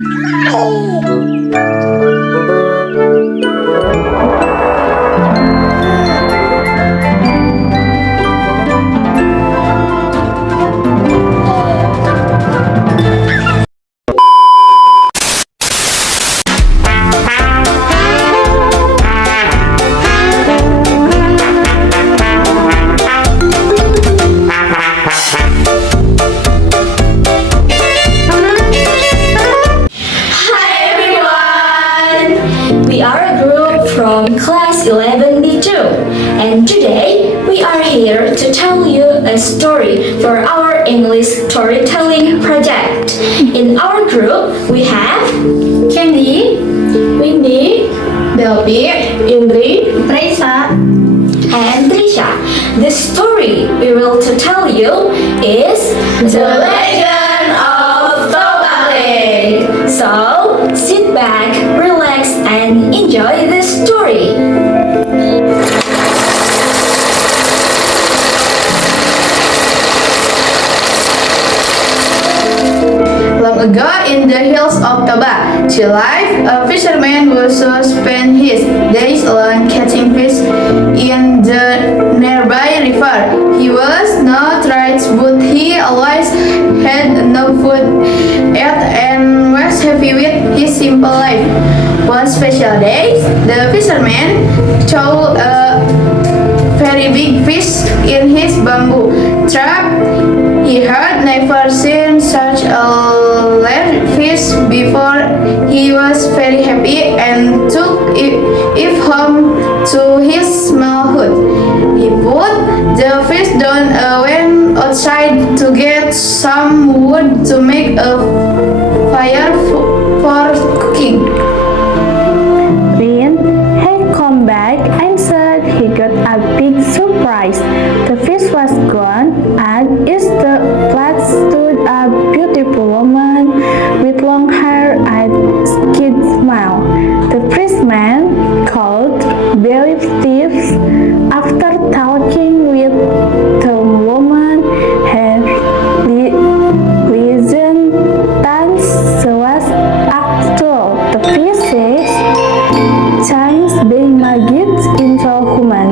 Hi everyone! We are a group from class 11B2 and today we are here to tell you a story for our English storytelling project. In our group we have Candy, Windy, Delphi, Indri, Raisa, and Trisha. The story we will to tell you is The Legend of Tobale. So sit back, relax, and enjoy the story. Long ago in the hills of Toba, lived a fisherman who spent his days alone catching fish in the nearby river. He was not rich, but he always had enough food, ate, and was happy with his simple life. One special day, the fisherman saw a very big fish in his bamboo trap. He had never seen such a large fish before. He was very happy and took it home to his small hut. He put the fish down and went outside to get some wood to make a fire for cooking. When he come back and said he got a big surprise. The fish was gone, and instead stood a beautiful woman with long hair and skin smile. The priestman called Billy Thieves. After talking with the woman, he listened and was actual. The fish says, changed being maggot into a woman.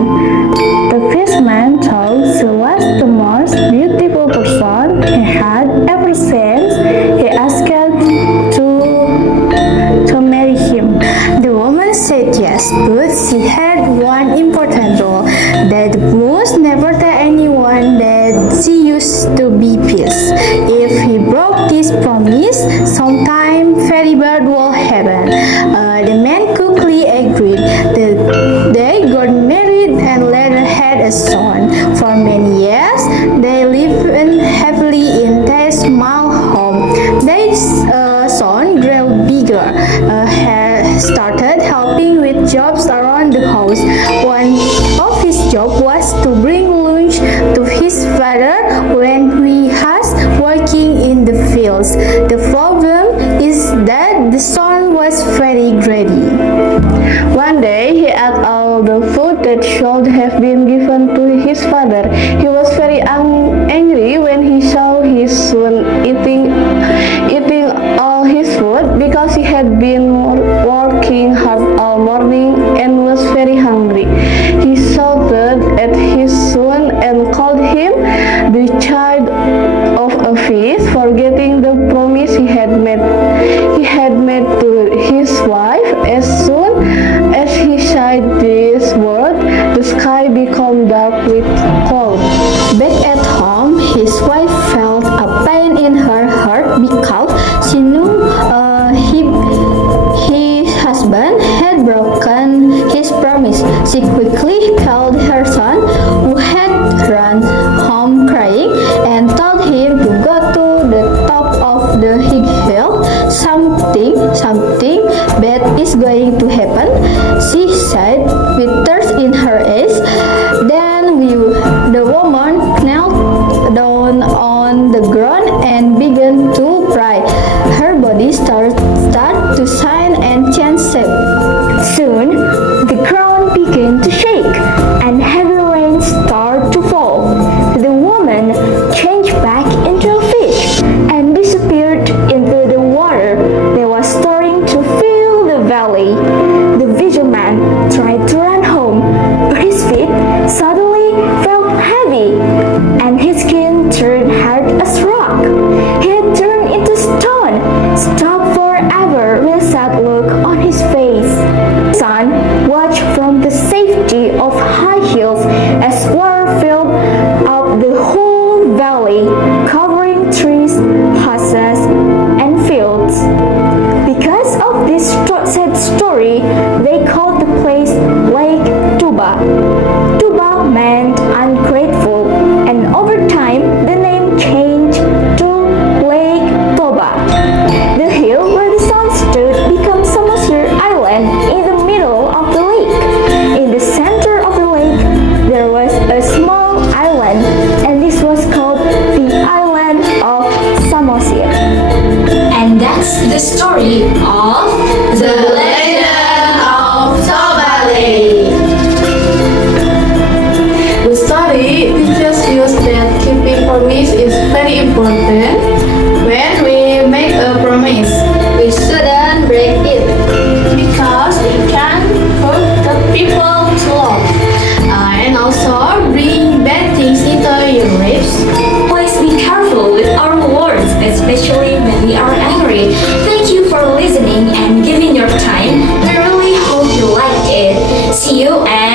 The fisherman thought she was the most beautiful person he had ever seen. He asked to marry him. The woman said yes, but she had one important rule, that must never tell anyone that she used to be peace. If he broke this promise, sometime very bad will happen. The man quickly agreed. They got married and later had a son. For many years, they lived happily in their small home. Their son grew bigger, started helping with jobs around the house. One of his jobs was to bring lunch to his father when he was working in the fields. The problem is that the son was very greedy. One day he ate all the food that should have been given to his father. He was very angry when he saw his son eating all his food because he had been working hard all morning and was very hungry. He shouted at his son and called him the child of a fish, forgetting the promise he had made to his wife. As soon as he said this word, the sky became dark with cold. Back at home, his wife felt a pain in her heart because she knew his husband had broken his promise. She quickly called her son, who had run home crying, and told him to go to the top of the hill. Something bad is going to happen, she said with tears in her eyes. Then the woman knelt down on the ground and began to pray. Her body started to shine and change shape. Soon, the ground began to shake and heavy rain started to fall. The woman changed back into a fish and disappeared into the water. There was was starting to fill the valley. The fisherman tried to run home, but his feet suddenly felt heavy, and his skin turned hard as rock. He had turned into stone, stopped forever with a sad look on his face. The sun watched from the safety of high hills as water filled up the whole valley, covering trees, houses, and fields. Because of this sad story, they called the place Lake Tuba. Tuba meant ungrateful, and over time the name changed to Lake Toba. The hill where the sun stood became Samosir Island in the middle of the lake. In the center of the lake, there was a small island, and this was called the island of Samosir. And that's the story of The Legend of Toba Lake. The story teaches us that keeping promise is very important. When we make a promise, we shouldn't break it because it can hurt the people to love and also bring bad things into your lives. Always be careful with our words, especially when we are angry. Thank you for listening and giving your time. We really hope you liked it. See you and